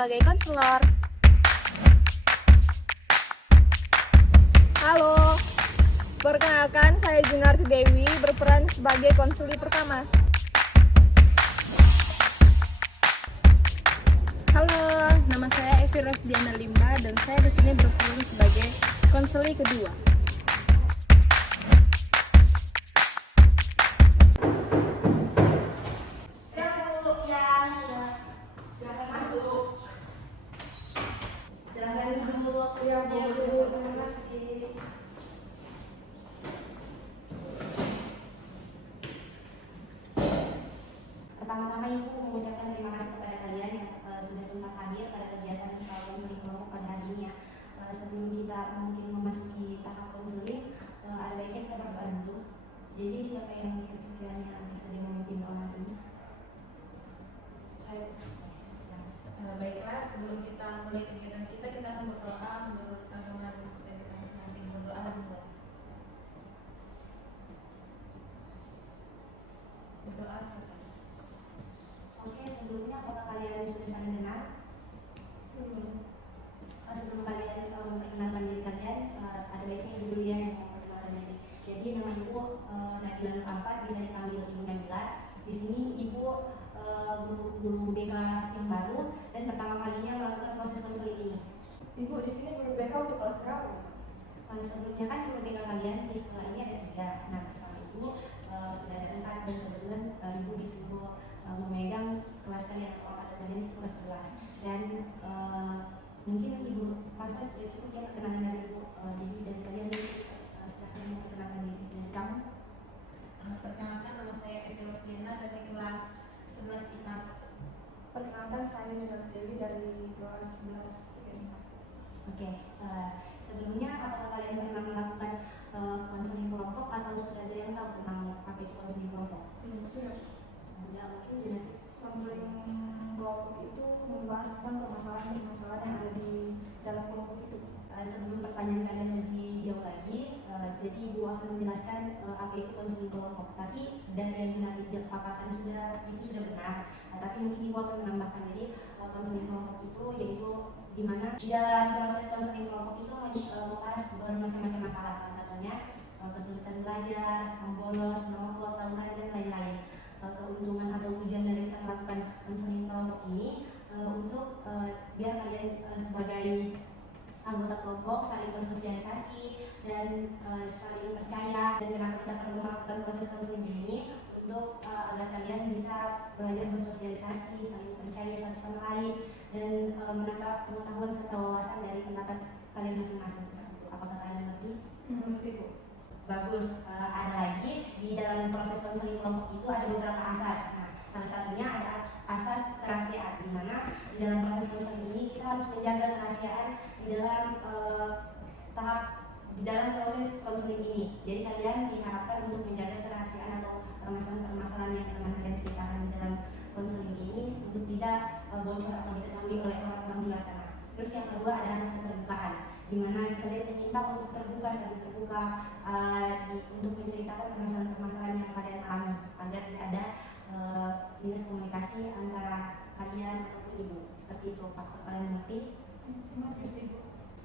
sebagai konselor. Halo, perkenalkan saya Junarti Dewi berperan sebagai konsuli pertama. Halo, nama saya Evi Rosdiana Limba dan saya di sini berperan sebagai konseli kedua. Pertama-tama Ibu mengucapkan terima kasih kepada kalian yang sudah sempat hadir pada kegiatan konseling kelompok pada hari ini ya. Sebelum kita mungkin memasuki tahap konseling, ada baiknya kita berdoa dulu. Jadi siapa yang mungkin sekiranya bisa memimpin doa hari ini? Saya. Baiklah, sebelum kita mulai kegiatan kita akan berdoa menurut agama dan kepercayaan kita masing-masing. Berdoa dulu. Berdoa selesai. Oke, sebelumnya apakah kalian sudah saling kenal? Sebelum kalian memperkenalkan diri kalian, ada baiknya dulu ya yang memperkenalkan diri. Jadi nama Ibu Nabila Nurafat, bisa dipanggil Ibu Nabila. Di sini Ibu guru BK yang baru dan pertama kalinya melakukan proses konseling ini. Ibu di sini guru BK untuk kelas berapa? Sebelumnya kan guru BK kalian di sekolah ini ada 3. Nah, bersama Ibu sudah ada 4 dan kebetulan Ibu disuruh memegang kelas kalian atau ada kalian itu kelas 11 dan mungkin Ibu rasa sudah cukup ya perkenalan dari Ibu. Jadi dari kalian silakan memperkenalkan diri dari kamu. Perkenalkan, nama saya Evi Rosdiana dari kelas 11 IPA 1. Perkenalkan saya Junarti Dewi dari kelas 11 IPS 4. Oke, sebelumnya apakah kalian pernah melakukan konseling kelompok atau sudah ada yang tahu tentang apa itu konseling kelompok? Sudah. Sudah, mungkin sudah. Konseling kelompok itu membahas tentang permasalahan yang ada di dalam kelompok itu. Sebelum pertanyaan kalian lebih jauh lagi, jadi Ibu akan menjelaskan apa itu konseling kelompok. Tapi dari yang Junarti paparkan itu sudah benar. Tapi mungkin Ibu akan menambahkan jadi konseling kelompok itu yaitu di mana di dalam proses konseling kelompok itu membahas bermacam-macam masalah, salah satunya kesulitan belajar, membolos, merokok, tawuran dan lain-lain. Keuntungan atau tujuan dari kita melakukan konseling kelompok ini untuk biar kalian sebagai anggota kelompok saling bersosialisasi dan saling percaya. Dan kenapa kita perlu melakukan proses konseling ini untuk agar kalian bisa belajar bersosialisasi, saling percaya satu sama lain dan menambah pengetahuan serta wawasan dari pendapat kalian masing-masing. Apakah kalian mengerti? Mengerti Bu. Bagus. Ada lagi di dalam proses konseling kelompok itu ada beberapa asas. Nah, salah satunya ada asas kerahasiaan, di mana di dalam proses konseling ini kita harus menjaga kerahasiaan di dalam proses konseling ini. Jadi kalian diharapkan untuk menjaga kerahasiaan atau permasalahan-permasalahan yang teman kalian ceritakan di dalam konseling ini untuk tidak bocor atau diketahui oleh orang-orang di luar sana. Terus yang kedua ada asas keterbukaan, di mana kalian diminta untuk saling terbuka untuk menceritakan permasalahan-permasalahan yang kalian alami agar tidak ada minus komunikasi antara kalian ataupun Ibu. Seperti itu, Pak. Kalian mengerti? Mengerti Bu.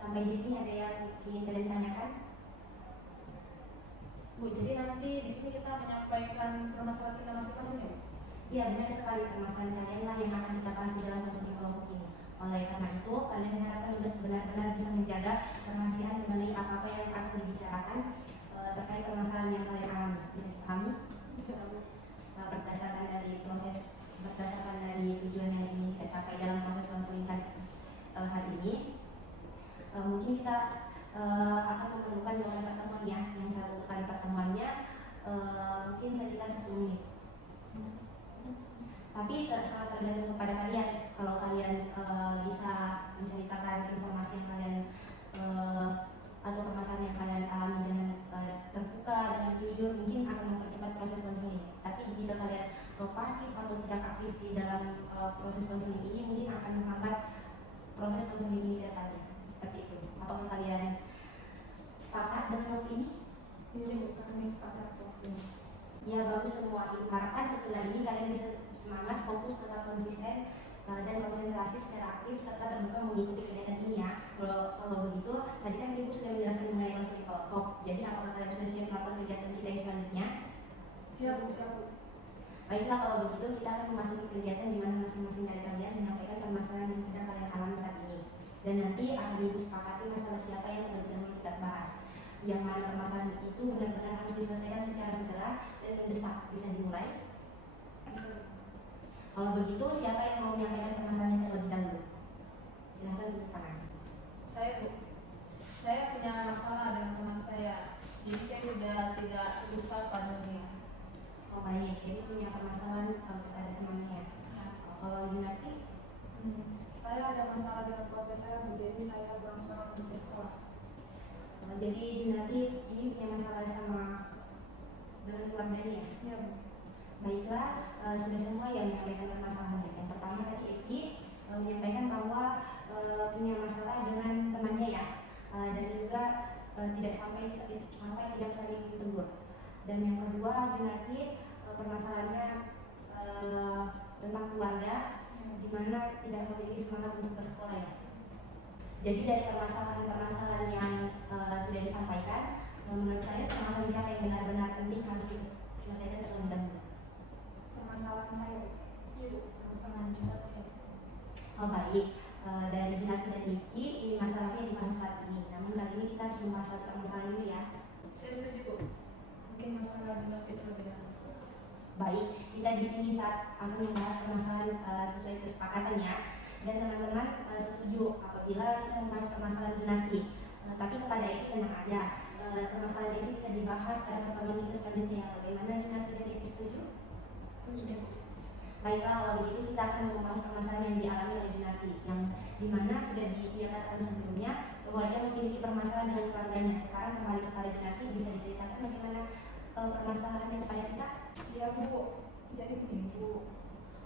Sampai di sini ada yang ingin kalian tanyakan? Bu, jadi nanti di sini kita menyampaikan permasalahan kita masing-masing ya? Iya, benar sekali, permasalahan kalian lah yang akan kita bahas di dalam konseling kelompok ini. Oleh karena itu, kalian diharapkan untuk benar-benar bisa menjaga kerahasiaan mengenai apa-apa yang akan dibicarakan terkait permasalahan yang kalian alami. Bisa dipahami? Bisa Bu. Berdasarkan dari tujuan yang ingin kita capai dalam proses konseling hari ini, mungkin kita akan memerlukan beberapa pertemuan ya. Yang satu kali pertemuannya mungkin sekitar 10 menit. Tapi sangat tergantung kepada kalian. Kalau kalian bisa menceritakan informasi yang kalian atau permasalahan yang kalian alami dengan terbuka, dengan jujur, mungkin akan mempercepat proses konseling. Tapi jika kalian pasif atau tidak aktif di dalam proses konseling ini, mungkin akan menghambat proses konseling ini ke depannya. Seperti itu. Apakah kalian sepakat dengan hal ini? Iya Bu, kami sepakat waktu ini. Ya bagus semua. Ibu harapkan setelah ini kalian bisa semangat, fokus, tetap konsisten dan konsentrasi secara aktif serta terbuka mengikuti kegiatan ini ya. Kalau begitu, tadi kan Ibu sudah menjelaskan mengenai konseling kelompok. Jadi apakah kalian sudah siap melakukan kegiatan kita yang selanjutnya? Siap, siap. Baiklah, kalau begitu kita akan memasuki kegiatan di mana masing-masing dari kalian menyampaikan permasalahan yang sedang kalian alami saat ini. Dan nanti akan Ibu sepakati masalah siapa yang terlebih dahulu kita bahas. Yang mana permasalahan itu benar-benar harus diselesaikan secara segera dan mendesak. Bisa dimulai? Bisa. Kalau begitu, siapa yang mau menyampaikan permasalahannya terlebih dahulu? Silahkan tunjuk tangan. Saya Bu, saya punya masalah dengan teman saya. Jadi saya sudah tidak duduk sapa dunia. Oh baik, jadi punya permasalahan kepada temannya. Kalau Junarti? Saya ada masalah dengan keluarga saya, Bu. Jadi saya kurang semangat untuk bersekolah. Jadi Junarti ini punya masalah sama dengan keluarganya. Iya, Bu. Baiklah, sudah semua yang menyampaikan permasalahannya. Yang pertama tadi Evi menyampaikan bahwa punya masalah dengan temannya ya, dan juga tidak sampai tidak saling tegur. Dan yang kedua Junarti permasalahannya tentang keluarga, di mana tidak memiliki semangat untuk bersekolah ya. Jadi dari permasalahan-permasalahan yang sudah disampaikan, menurut saya permasalahan siapa yang benar-benar penting harus diselesaikan terlebih dahulu. Permasalahan saya. Iya Bu, permasalahan juga aja. Oh baik, dari Junarti dan Niki ini masalahnya dibahas saat ini. Namun kali ini kita harus membahas satu permasalahan dulu ya. Saya setuju Bu. Mungkin masalah juga kita lebih dahulu. Baik, kita di sini saat akan membahas permasalahan sesuai kesepakatan ya. Dan teman-teman setuju apabila kita membahas permasalahan Junarti. Tapi kepada Evi tenang aja, permasalahan ini bisa dibahas pada pertemuan kita selanjutnya. Bagaimana Junarti dan Evi setuju? Setuju. Baiklah, kalau begitu kita akan membahas permasalahan yang dialami oleh Junarti, yang dimana sudah dinyatakan sebelumnya bahwa dia memiliki permasalahan dengan keluarganya. Sekarang kembali kepada Junarti, bisa diceritakan bagaimana permasalahannya kepada kita? Iya, Bu. Jadi begini, Bu.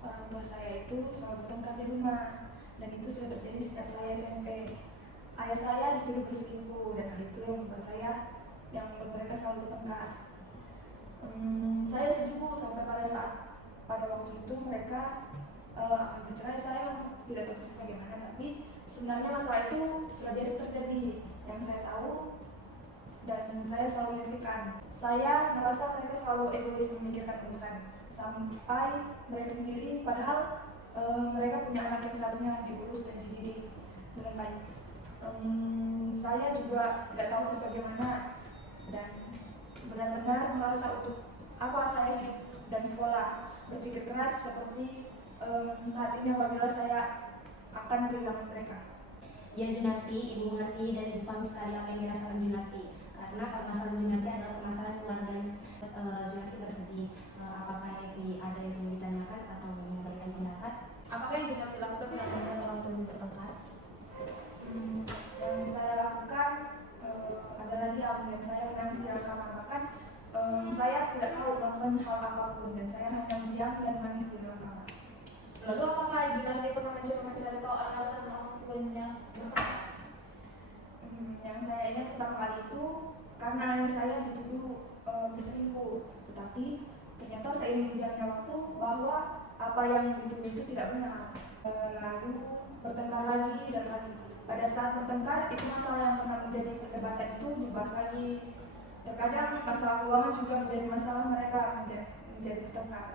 Orang tua saya itu selalu bertengkar di rumah, dan itu sudah terjadi sejak saya SMP. Ayah saya dituduh berselingkuh, dan hal itu yang membuat mereka selalu bertengkar. Saya setuju sampai pada waktu itu mereka akan bercerai. Saya tidak tahu persis bagaimana, tapi sebenarnya masalah itu sudah biasa terjadi. Yang saya tahu dan saya selalu menyaksikan, saya merasa mereka selalu egois memikirkan urusan sampai mereka sendiri, padahal mereka punya anak yang seharusnya diurus dan dididik dengan baik. Saya juga tidak tahu harus bagaimana dan benar-benar merasa untuk apa saya hidup dan sekolah, berpikir keras seperti saat ini apabila saya akan kehilangan mereka. Ya Junarti, Ibu mengerti dan Ibu paham sekali apa yang dirasakan Junarti. Karena permasalahan Junarti adalah permasalahan keluarga. Junarti bersedih. Apakah Evi ada yang ingin ditanyakan atau memberikan pendapat? Apakah yang juga dilakukan saat melihat orang tua bertengkar? Yang saya lakukan ada lagi yang saya menangis di dalam kamar. Bahkan saya tidak tahu melakukan hal apapun dan saya hanya diam dan menangis di dalam kamar. Lalu apakah Junarti pernah mencoba mencari tahu alasan orang tuanya bertengkar? Yang saya ingat pertama kali itu karena ayah saya dituduh berselingkuh, tetapi ternyata seiring berjalannya waktu bahwa apa yang dituduh itu tidak benar. Lalu bertengkar lagi dan lagi. Pada saat bertengkar itu masalah yang pernah menjadi perdebatan itu dibahas lagi. Terkadang masalah keuangan juga menjadi masalah mereka menjadi bertengkar.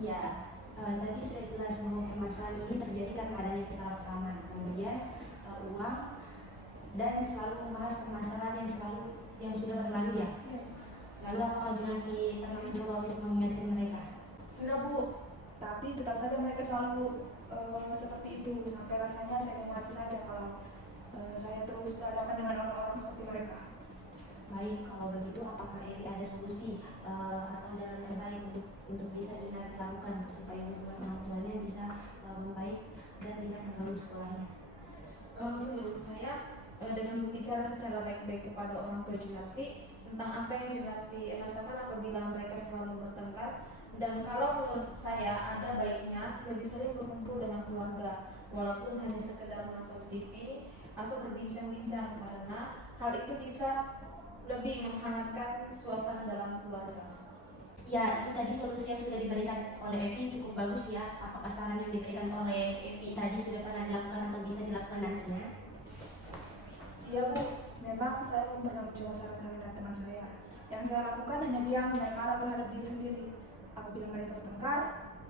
Ya, tadi sudah jelas bahwa permasalahan ini terjadi karena adanya kesalahpahaman, kemudian uang, dan selalu membahas permasalahan yang sudah berlalu ya. Lalu apakah Junarti pernah mencoba untuk mengingatkan mereka? Sudah Bu, tapi tetap saja mereka selalu seperti itu sampai rasanya saya mati saja kalau saya terus berhadapan dengan orang-orang seperti mereka. Baik, kalau begitu apakah ini ada solusi atau jalan terbaik untuk bisa Junarti lakukan supaya hubungan orang tuanya bisa membaik dan tidak mengganggu sekolahnya? Menurut saya dengan berbicara secara baik-baik kepada orang tua Junarti tentang apa yang Junarti rasakan apabila mereka selalu bertengkar, dan kalau menurut saya ada baiknya lebih sering berkumpul dengan keluarga walaupun hanya sekedar menonton TV atau berbincang-bincang, karena hal itu bisa lebih menghangatkan suasana dalam keluarga. Ya, itu tadi solusi yang sudah diberikan oleh Epi cukup bagus ya. Apakah saran yang diberikan oleh Epi tadi sudah pernah dilakukan atau bisa dilakukan nantinya? Iya Bu, memang saya belum pernah mencoba saran-saran dari teman saya. Yang saya lakukan hanya diam dan marah terhadap diri sendiri. Apabila mereka bertengkar,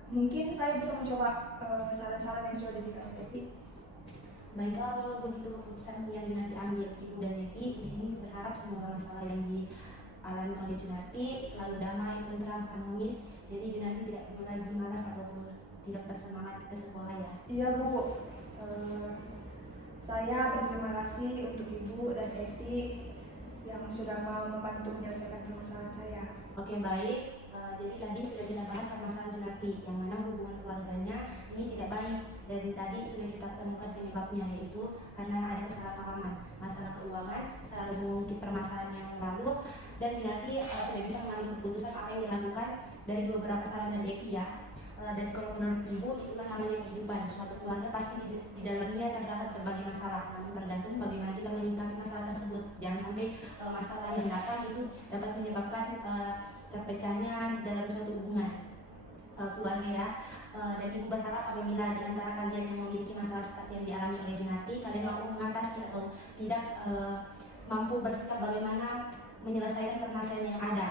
mungkin saya bisa mencoba saran-saran yang sudah diberikan oleh Epi. Baik, kalau begitu keputusan yang nanti ambil Ibu dan Epi, di sini berharap semoga masalah yang dialami oleh Junarti selalu damai, tentram, harmonis. Jadi Junarti tidak perlu lagi malas ataupun tidak bersemangat ke sekolah ya. Iya Bu, saya berterima kasih untuk Ibu dan Epi yang sudah mau membantu menyelesaikan permasalahan saya. Oke, baik. Jadi tadi sudah kita bahas permasalahan Junarti yang mana hubungan keluarganya ini tidak baik, dan tadi sudah kita temukan penyebabnya, yaitu karena ada kesalahpahaman masalah keuangan, selalu mengungkit permasalahan yang lalu, dan Junarti sudah bisa mengambil keputusan apa yang dilakukan dari beberapa saran dari Epi ya. Dan kalau menurut Ibu, itulah namanya kehidupan. Suatu keluarga pasti di dalamnya terdapat berbagai masalah, namun tergantung bagaimana kita menyikapi masalah tersebut. Jangan sampai masalah yang datang itu dapat menyebabkan terpecahnya dalam suatu hubungan keluarga ya. Dan Ibu berharap apabila di antara kalian yang memiliki masalah seperti yang dialami oleh Junarti, kalian mampu mengatasi atau tidak mampu bersikap bagaimana menyelesaikan permasalahan yang ada.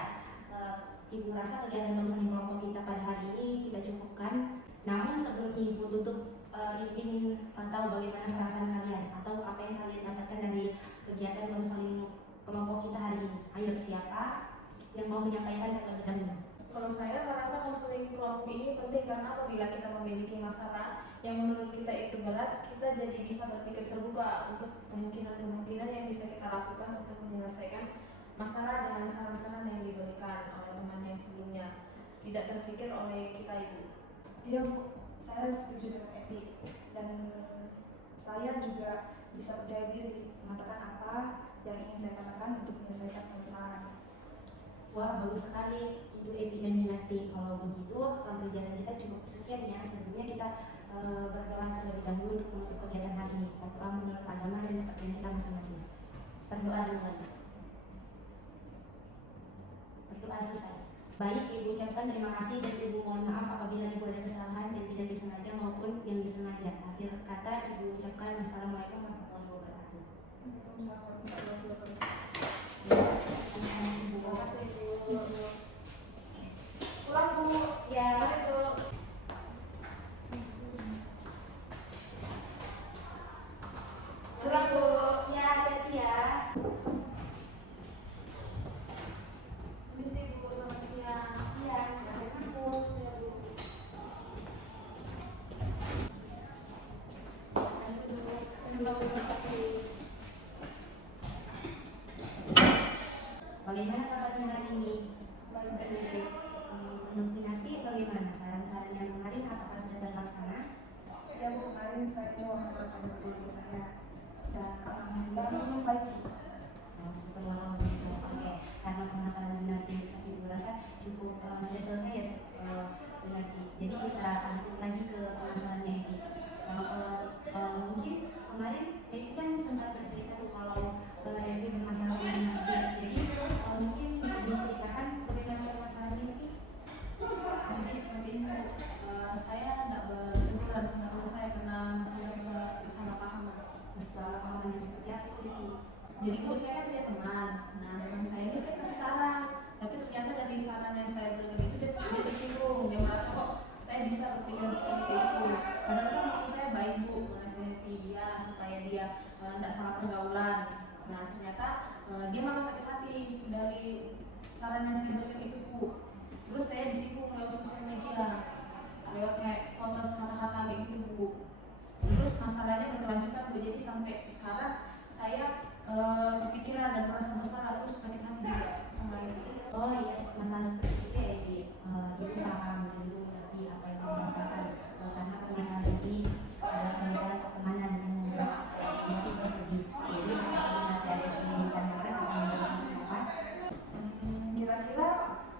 Ibu rasa kegiatan counseling kelompok kita pada hari ini kita cukupkan. Namun sebelum Ibu tutup, Ibu ingin tahu bagaimana perasaan kalian atau apa yang kalian dapatkan dari kegiatan counseling kelompok kita hari ini. Ayo, siapa yang mau menyampaikan terlebih dahulu? Kalau saya merasa konseling kelompok ini penting karena apabila kita memiliki masalah yang menurut kita itu berat, kita jadi bisa berpikir terbuka untuk kemungkinan-kemungkinan yang bisa kita lakukan untuk menyelesaikan masalah dengan saran-saran yang diberikan oleh teman yang sebelumnya, tidak terpikir oleh kita Ibu. Iya Bu, saya setuju dengan Epi, dan saya juga bisa percaya diri mengatakan apa yang ingin saya katakan untuk menyelesaikan permasalahan. Wah, bagus sekali Ibu Epi dan Junarti. Kalau begitu, kegiatan kita cukup sekian ya. Sebelumnya kita berdoa terlebih dahulu untuk menutup kegiatan hari ini. Berdoa menurut agama dan kepercayaan kita masing-masing. Berdoa dulu. Berdoa selesai. Baik, Ibu ucapkan terima kasih dan Ibu mohon maaf apabila Ibu ada kesalahan yang tidak disengaja maupun yang disengaja. Akhir kata Ibu ucapkan wassalamualaikum warahmatullahi wabarakatuh. Waalaikumsalam warahmatullahi wabarakatuh. Terima kasih Ibu. Pulang Bu. Ya. Pulang Bu. Ya, hati-hati ya. Permisi Bu, selamat siang. Iya, silahkan masuk. Ya, Bu. Terima kasih. Bagaimana kabarnya hari ini? Baik. Untuk Junarti bagaimana? Saran-saran yang kemarin apakah sudah terlaksana? Ya Bu, kemarin saya coba menerapkan diri saya dan alhamdulillah hasilnya baik. Setelah begitu, oke. Karena permasalahan Junarti Ibu rasa cukup sudah selesai ya Junarti. Jadi kita lanjut lagi ke permasalahannya ini. Mungkin kemarin Epi kan sempat bercerita tuh kalau Epi bermasalah dengan Junarti. Jadi mungkin bisa diceritakan bagaimana permasalahan ini? Jadi seperti ini Bu, saya tidak berteguran sama teman saya karena masalah kesalahpahaman. Kesalahpahaman yang seperti apa itu Epi? Jadi Bu, saya punya teman. Nah, teman saya ini saya kasih saran, tapi ternyata dari saran yang saya berikan itu dia tersinggung. Dia merasa kok saya bisa berpikir seperti itu. Padahal kan maksud saya baik Bu, menasihati dia supaya dia tidak salah pergaulan. Nah, ternyata dia malah sakit hati dari saran yang saya berikan itu Bu. Terus saya disinggung lewat sosial media, lewat kayak kontes kata-kata gitu Bu. Terus masalahnya berkelanjutan Bu, jadi sampai sekarang saya kepikiran dan merasa bersalah, terus sakit hati juga sama ibu. Oh iya, masalah seperti itu ya Epi. Ibu paham dan Ibu mengerti apa yang kamu rasakan. Karena permasalahan ini adalah permasalahan pertemanan yang membuat Epi bersedih. Jadi nanti ada yang ditanyakan atau mendapatkan apa? Kira-kira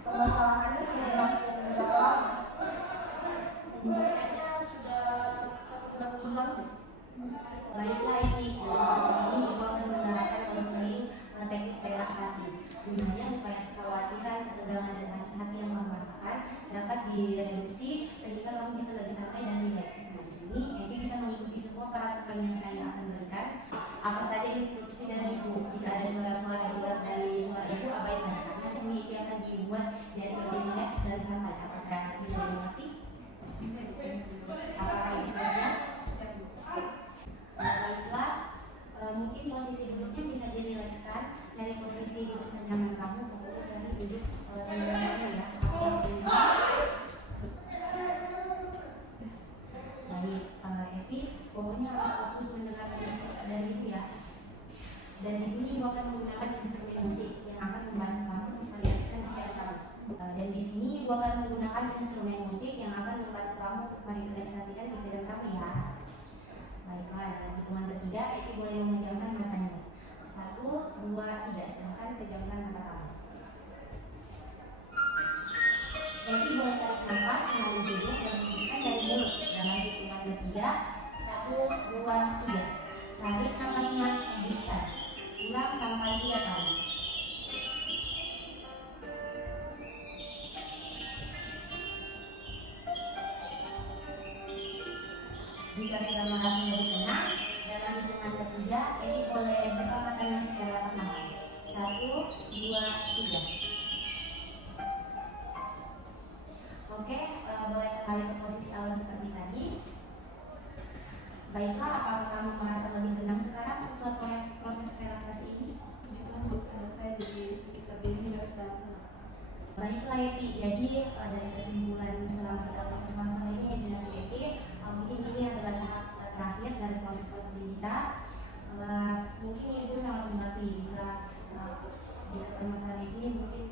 permasalahannya sudah langsung berapa lama? Kayaknya sudah 1 bulan lalu. Baiklah ini, dalam kasus ini Ibu akan menerapkan konseling teknik relaksasi. Tujuannya supaya kekhawatiran, ketegangan dan sakit hati yang kamu harus mendengarkan dari itu ya. Dan di sini Ibu akan menggunakan instrumen musik yang akan membantu kamu untuk merilekskan pikiran kamu. Dan di sini Ibu akan menggunakan instrumen musik yang akan membantu kamu untuk merelaksasikan pikiran kamu ya. Baiklah, dalam hitungan ketiga Evi boleh memejamkan matanya. 1, 2, 3. Silahkan pejamkan mata kamu. Evi boleh tarik nafas melalui hidung dan hembuskan dari mulut. Dalam hitungan ketiga 1, 2, 3. Tarik nafasnya, hembuskan. Ulang sampai 3 kali. Jika sudah merasa lebih tenang, dalam hitungan ketiga, Evi boleh buka matanya secara perlahan. 1, 2, 3. Oke, boleh kembali ke posisi awal seperti tadi. Baiklah, apakah kamu merasa lebih tenang sekarang setelah proses relaksasi ini? Juga untuk saya jadi sedikit lebih rileks dan tenang. Baiklah Evi, jadi dari kesimpulan selama kita proses konseling ini dengan Evi, mungkin ini adalah tahap terakhir dari proses konseling kita. Mungkin Ibu sangat mengerti jika permasalahan ini mungkin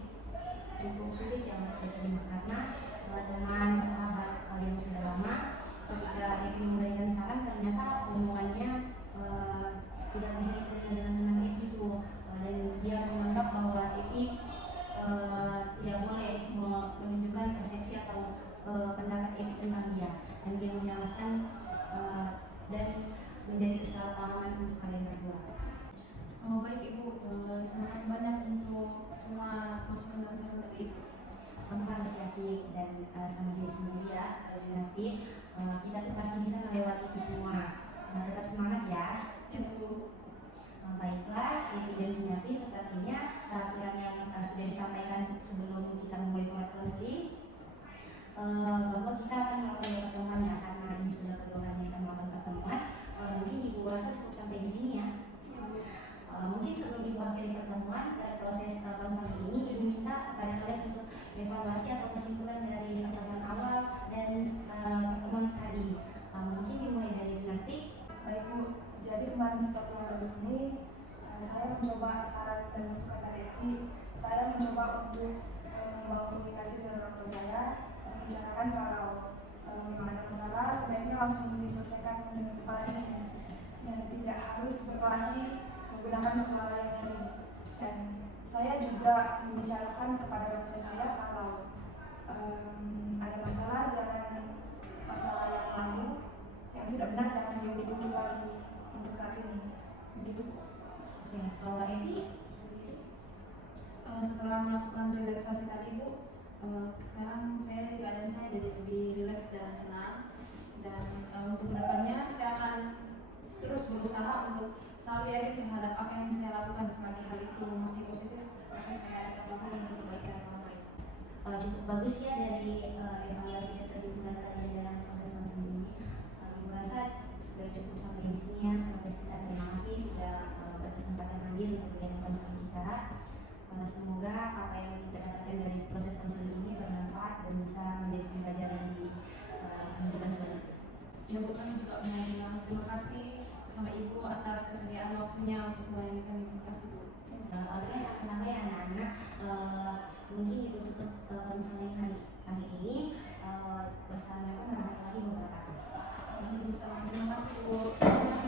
cukup sulit yang diterima karena teman sahabat yang sudah lama ketika Evi memberikan saran ternyata omongannya tidak bisa diterima dengan tenang Evi itu, dan dia menganggap bahwa Evi tidak boleh menunjukkan persepsi atau pendapat Evi tentang dia, dan dia menyalahkan dan menjadi kesalahpahaman untuk kalian berdua. Baik Ibu, terima kasih banyak untuk semua masukan dan saran dari Ibu. Kamu harus yakin dan sama diri sendiri ya, nanti kita tuh pasti bisa melewati itu semua. Tetap semangat ya. Ya Bu. Baiklah, Ibu dan Junati, sepertinya peraturan yang sudah disampaikan sebelum kita memulai konseling, bahwa kita akan melakukan pertemuan ya, karena ini sudah kedua kali kita melakukan pertemuan. Mungkin Ibu rasa cukup sampai di sini ya. Mungkin sebelum Ibu akhiri pertemuan dari proses konseling ini, Ibu minta kepada kalian untuk evaluasi atau kesimpulan dari pertemuan awal dan pertemuan tadi. Mungkin dimulai dari Junati. Baik Bu, jadi kemarin setelah pulang dari sini, saya mencoba saran dan masukan dari Evi. Saya mencoba untuk membangun komunikasi dengan orang tua saya, membicarakan kalau memang ada masalah, sebaiknya langsung diselesaikan dengan kepala dingin dan tidak harus berkelahi menggunakan suara yang nyaring. Dan saya juga membicarakan kepada orang tua saya kalau ada masalah, jangan masalah yang lalu yang tidak benar jangan diulang lagi untuk saat ini. Begitu. Ya, kalau Evi Setelah melakukan relaksasi tadi Bu, sekarang keadaan saya jadi lebih rileks dan tenang. Dan untuk kedepannya saya akan terus berusaha untuk selalu yakin terhadap apa yang saya lakukan selagi hal itu masih positif, akan saya lakukan untuk kebaikan orang lain. Cukup bagus ya dari evaluasi dan kesimpulan kalian dalam proses konseling ini. Ibu rasa sudah cukup sampai di sini ya proses kita. Terima kasih sudah berkesempatan hadir untuk kegiatan konseling kita. Semoga apa yang kita dapatkan dari proses konseling ini bermanfaat dan bisa menjadi pembelajaran di kehidupan selanjutnya. Ya Bu, kami juga mengucapkan terima kasih sama Ibu atas kesediaan waktunya untuk melayani kami. Terima kasih Bu. Oke, sama-sama ya anak-anak. Mungkin Ibu tutup konseling hari ini. Wassalamualaikum warahmatullahi wabarakatuh. Terima kasih Bu.